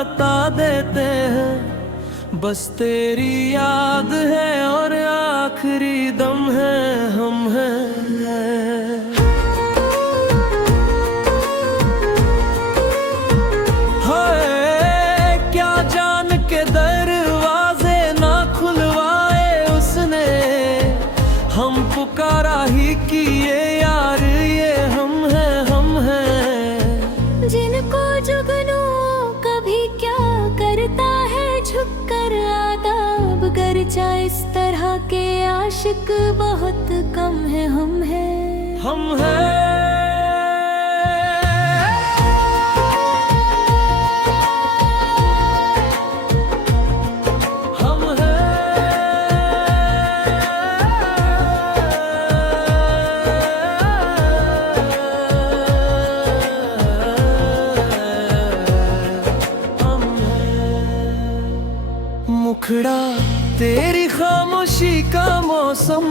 बता देते हैं। बस तेरी याद है और आखिरी दम है हम हैं। हाय क्या जान के दरवाजे ना खुलवाए उसने, हम पुकारा ही किए यार ये हम हैं। जिनको जुगनू कभी क्या करता है झुककर आदाब, गरचा इस तरह के आशिक बहुत कम है हम हैं। हम हैं। मुखड़ा तेरी खामोशी का मौसम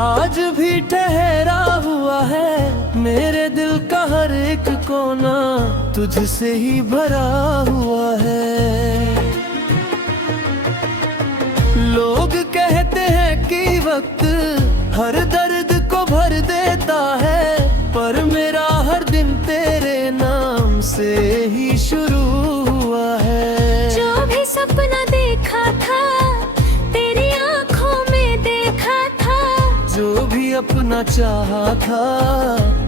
आज भी ठहरा हुआ है। मेरे दिल का हर एक कोना तुझसे ही भरा हुआ है। लोग कहते हैं कि वक्त हर दर्द को भर देता है, पर मेरा हर दिन तेरे नाम से ही शुरू हुआ है। जो भी सपना देखा था तेरी आंखों में देखा था, जो भी अपना चाहा था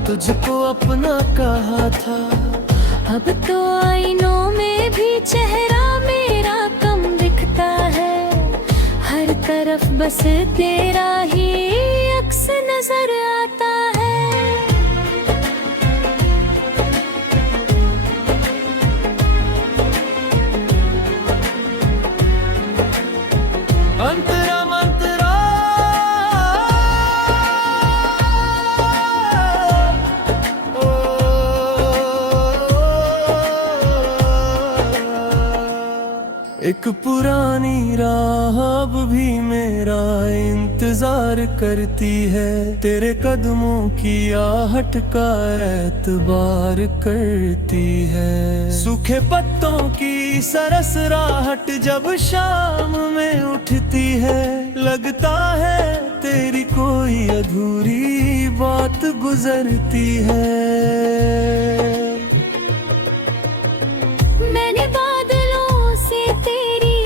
तुझको अपना कहा था। अब तो आईनों में भी चेहरा मेरा कम दिखता है। हर तरफ बस तेरा ही अक्स नजर आता है। अंतरा मंतरा एक पुरानी राह अब भी मेरा इंतजार करती है। तेरे कदमों की आहट का एतबार करती है। सूखे पत्तों की सरसराहट जब शाम में उठती है, लगता है तेरी कोई अधूरी बात गुजरती है। मैंने बादलों से तेरी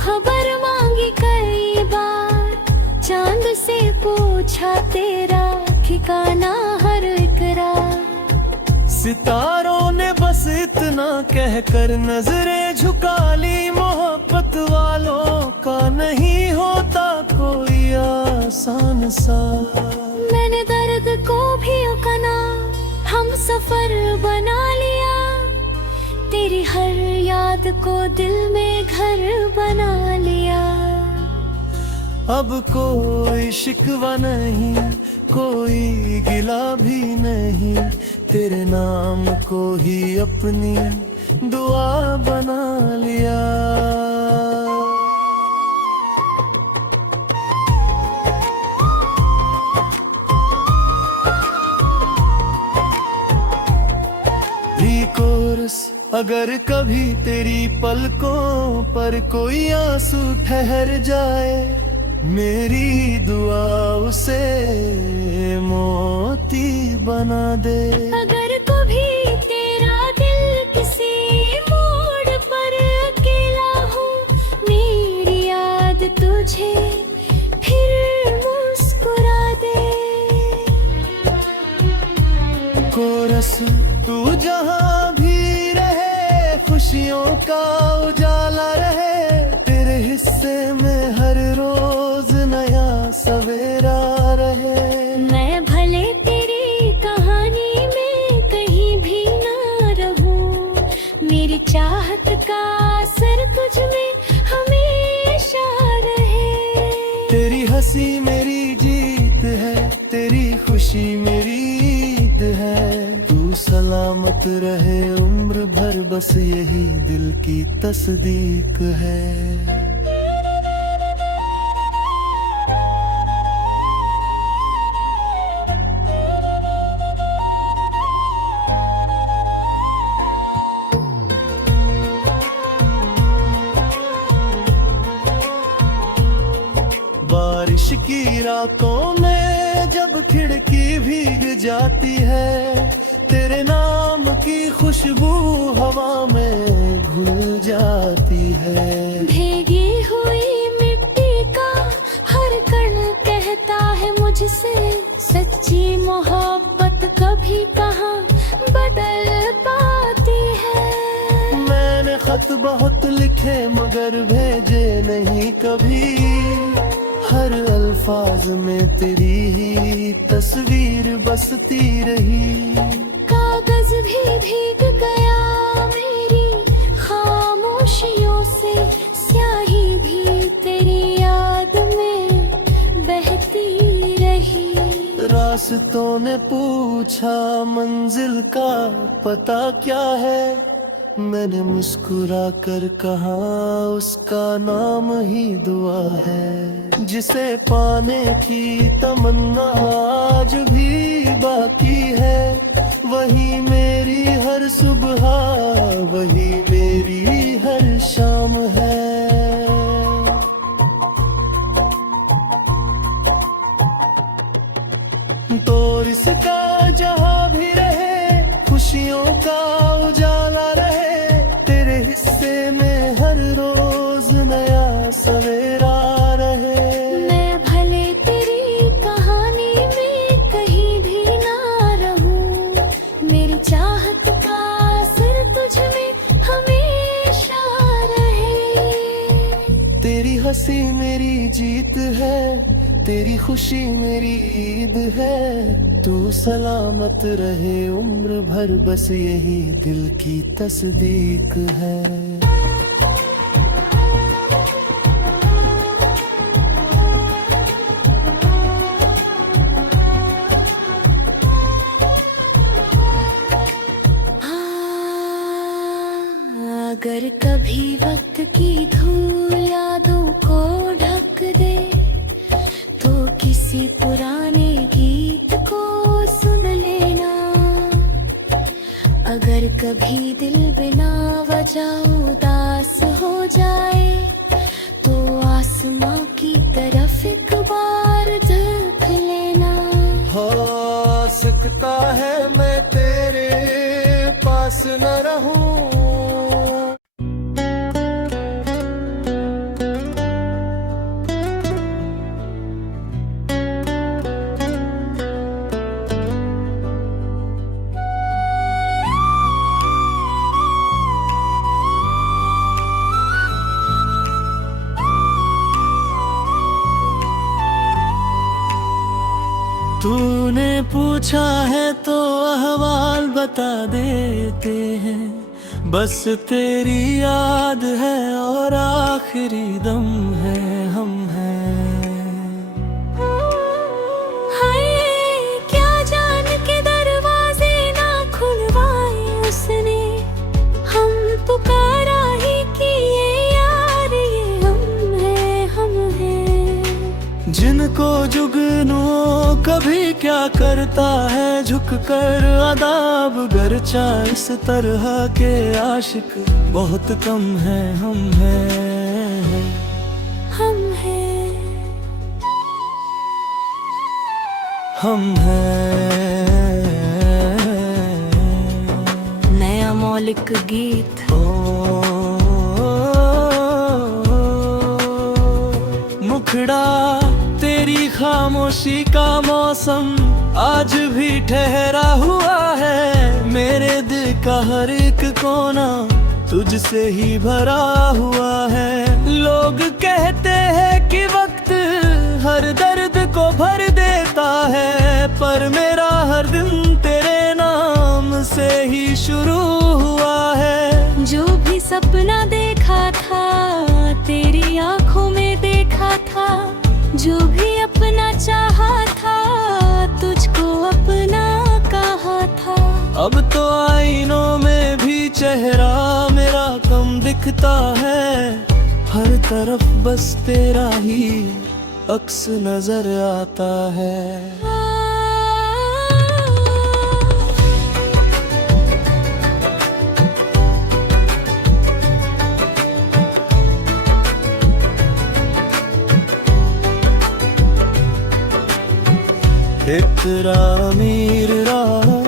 खबर मांगी कई बार, चांद से पूछा तेरा ठिकाना हर इकरार। सितारों ने बस इतना कहकर नजरें झुका ली, मोहब्बत वालों का नहीं होता कोई आसान सा। मैंने दर्द को भी उकना हम सफर बना लिया, तेरी हर याद को दिल में घर बना लिया। अब कोई शिकवा नहीं, कोई गिला भी नहीं, तेरे नाम को ही अपनी दुआ बना लिया। कोरस अगर कभी तेरी पलकों पर कोई आंसू ठहर जाए, मेरी दुआ उसे मोती बना दे। अगर कभी तेरा दिल किसी मोड़ पर अकेला हो, मेरी याद तुझे फिर मुस्कुरा दे। कोरस तू जहाँ भी रहे, खुशियों का उजाला रहे, तेरे हिस्से में हर रोज नया सवेरा रहे। मैं भले तेरी कहानी में कहीं भी ना रहूं, मेरी चाहत का असर तुझ में हमेशा रहे। तेरी हंसी मेरी जीत है, तेरी खुशी मेरी ईद है। तू सलामत रहे उम्र भर, बस यही दिल की तस्दीक है। की रातों में जब खिड़की भीग जाती है, तेरे नाम की खुशबू हवा में घुल जाती है। भीगी हुई मिट्टी का हर कण कहता है मुझसे, सच्ची मोहब्बत कभी कहाँ बदल पाती है। मैंने खत बहुत लिखे मगर भेजे नहीं कभी, हर अल्फाज में तेरी ही तस्वीर बसती रही। कागज भी भीग गया मेरी खामोशियों से, स्याही भी तेरी याद में बहती रही। रास्तों ने पूछा मंजिल का पता क्या है, मैंने मुस्कुरा कर कहा उसका नाम ही दुआ है। जिसे पाने की तमन्ना आज भी बाकी है, वही मेरी हर सुबह, वही मेरी हर शाम है। तो इसका जहां भी रहे, खुशियों का उजाला रहे, तेरे हिस्से में हर रोज नया सवेरा रहे। मैं भले तेरी कहानी में कहीं भी ना रहूं, मेरी चाहत का असर तुझ में हमेशा रहे। तेरी हंसी मेरी जीत है, तेरी खुशी मेरी ईद है। तू सलामत रहे उम्र भर, बस यही दिल की तस्दीक है। अगर कभी वक्त की धूल यादों को ढक दे, तो किसी पुराने गीत को सुन लेना। अगर कभी दिल बिना वजह उदास हो जाए, तो आसमां की तरफ एक बार देख लेना। हो सकता है मैं तेरे पास न रहूं, तूने पूछा है तो अहवाल बता देते हैं। बस तेरी याद है और आखिरी दम है हम हैं। हाय क्या जान के दरवाजे ना खुलवाए उसने, हम पुकारा ही किए यार, ये हम हैं। जिनको जुगनू कभी क्या करता है झुक कर अदाब, गरचा इस तरह के आशिक बहुत कम है। हम हैं, हम हैं, हम हैं। नया मौलिक गीत। मुखड़ा तेरी खामोशी का मौसम आज भी ठहरा हुआ है। मेरे दिल का हर एक कोना तुझसे ही भरा हुआ है। लोग कहते हैं कि वक्त हर दर्द को भर देता है, पर मेरा हर दिन तेरे नाम से ही शुरू हुआ है। जो भी सपना देखा था तेरी आंखों में देखा था, जो भी अपना चाहा था तुझको अपना कहा था। अब तो आईनों में भी चेहरा मेरा कम दिखता है, हर तरफ बस तेरा ही अक्स नजर आता है। इतना अमीर रहा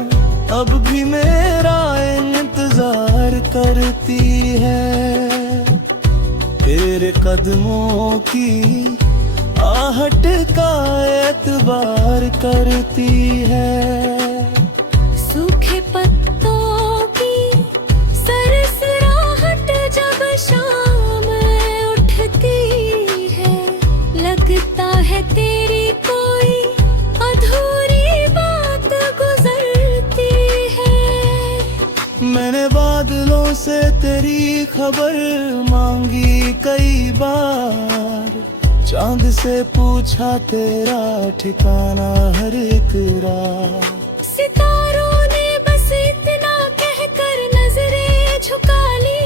अब भी मेरा इंतजार करती है, तेरे कदमों की आहट का एतबार करती है। सूखे पत्तों की सरसराहट जब शाम उठती है, लगता है तेरी कोई अधूरी बात गुजरती है। मैंने बादलों से तेरी खबर मांगी कई बार, चांद से पूछा तेरा ठिकाना हर एक रात। सितारों ने बस इतना कहकर नजरें झुका ली,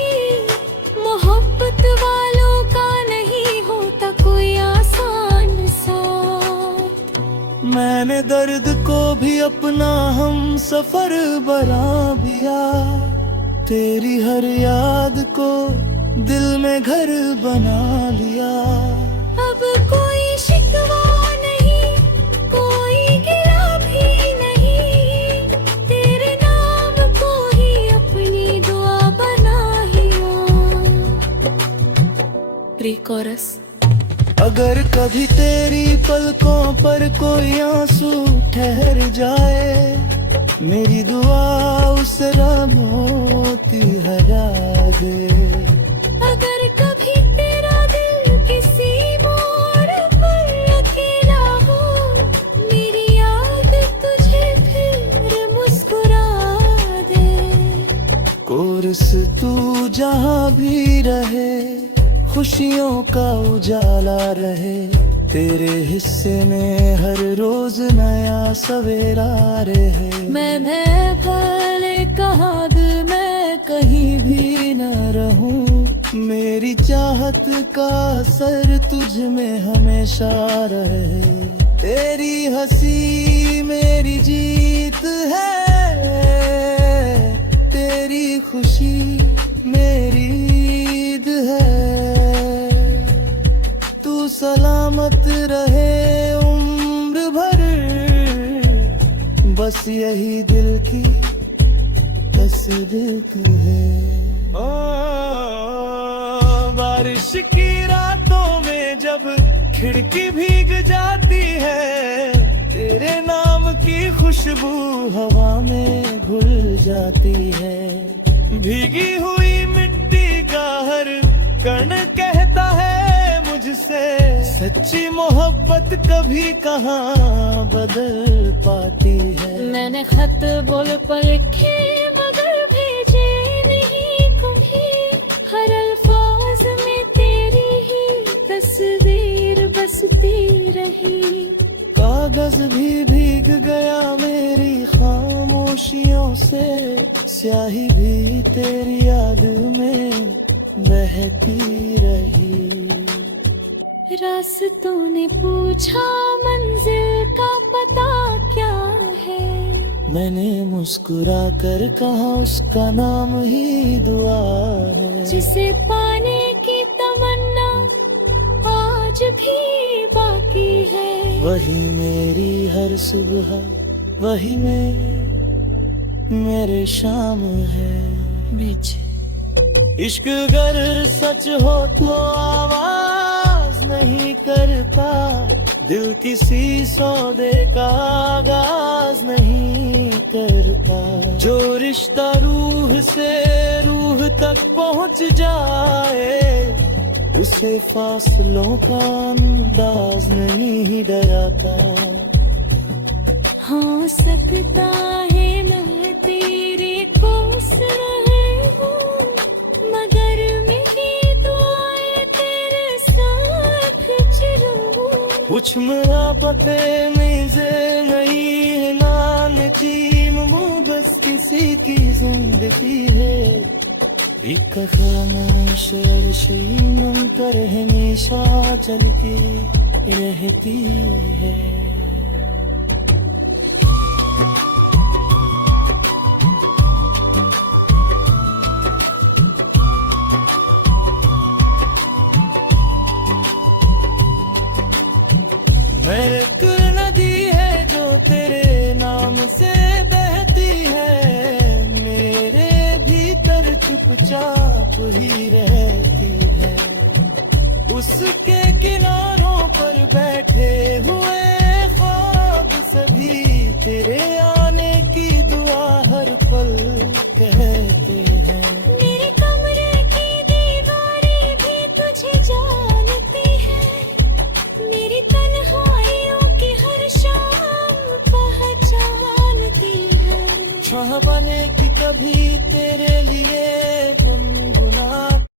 मोहब्बत वालों का नहीं होता कोई आसान साथ। मैंने दर्द को भी अपना हम सफर बना दिया, तेरी हर याद को दिल में घर बना लिया। अब कोई शिकवा नहीं, कोई गिला भी नहीं, तेरे नाम को ही अपनी दुआ बना लिया। Pre coarse. अगर कभी तेरी पलकों पर कोई आंसू ठहर जाए, मेरी दुआ उस रब मोती हरा दे। अगर कभी तेरा दिल किसी मोड़ पर अकेला हो, मेरी याद तुझे फिर मुस्कुरा दे। कोरस तू जहाँ भी रहे, खुशियों का उजाला रहे, तेरे हिस्से में हर रोज नया सवेरा रहे। मैं भले कहाँ दिल में कहीं भी न रहूं, मेरी चाहत का असर तुझ में हमेशा रहे, तेरी हंसी मेरी जीत है, तेरी खुशी मेरी ईद है। तू सलामत रहे उम्र भर, बस यही दिल की तस्दीक है। बारिश की रातों में जब खिड़की भीग जाती है, तेरे नाम की खुशबू हवा में घुल जाती है। भीगी हुई मिट्टी का हर कण कहता है मुझसे, सच्ची मोहब्बत कभी कहाँ बदल पाती है। मैंने खत बोल पर लिखे मगर भेजे नहीं कभी, हर अल्फाज में तेरी ही तस्वीर बसती रही। कागज भी भीग गया मेरी खामोशियों से, स्याही भी तेरी याद में बहती रही। रास्तों ने पूछा मंजिल का पता क्या है, मैंने मुस्कुरा कर कहा उसका नाम ही दुआ है। जिसे पाने की तमन्ना आज भी बाकी है, वही मेरी हर सुबह, वही मेरे शाम है। बिच इश्क अगर सच हो तो आवाज नहीं करता, दिल किसी सौदे का आगाज नहीं करता। जो रिश्ता रूह से रूह तक पहुंच जाए, उसे फासलों का अंदाज नहीं डराता। हो सकता है मैं तेरे कोस रही हूँ, मगर मेरी दुआएं तेरे साथ चलूं। कुछ मोहब्बते मीज़े नहीं है नान चीम मुँह, बस किसी की जिंदगी है एक खामोश अर्शी मन पर हमेशा चलती रहती है। मेरे दिल नदी है जो चाप ही रहती है। उसके किनारों पर बैठे हुए ख्वाब सभी तेरे आने की दुआ हर पल कहते हैं। मेरे कमरे की दीवारें भी तुझे जानती है, मेरी तन्हाइयों की हर शाम पहचानती है। छाह बने कि कभी तेरे लिए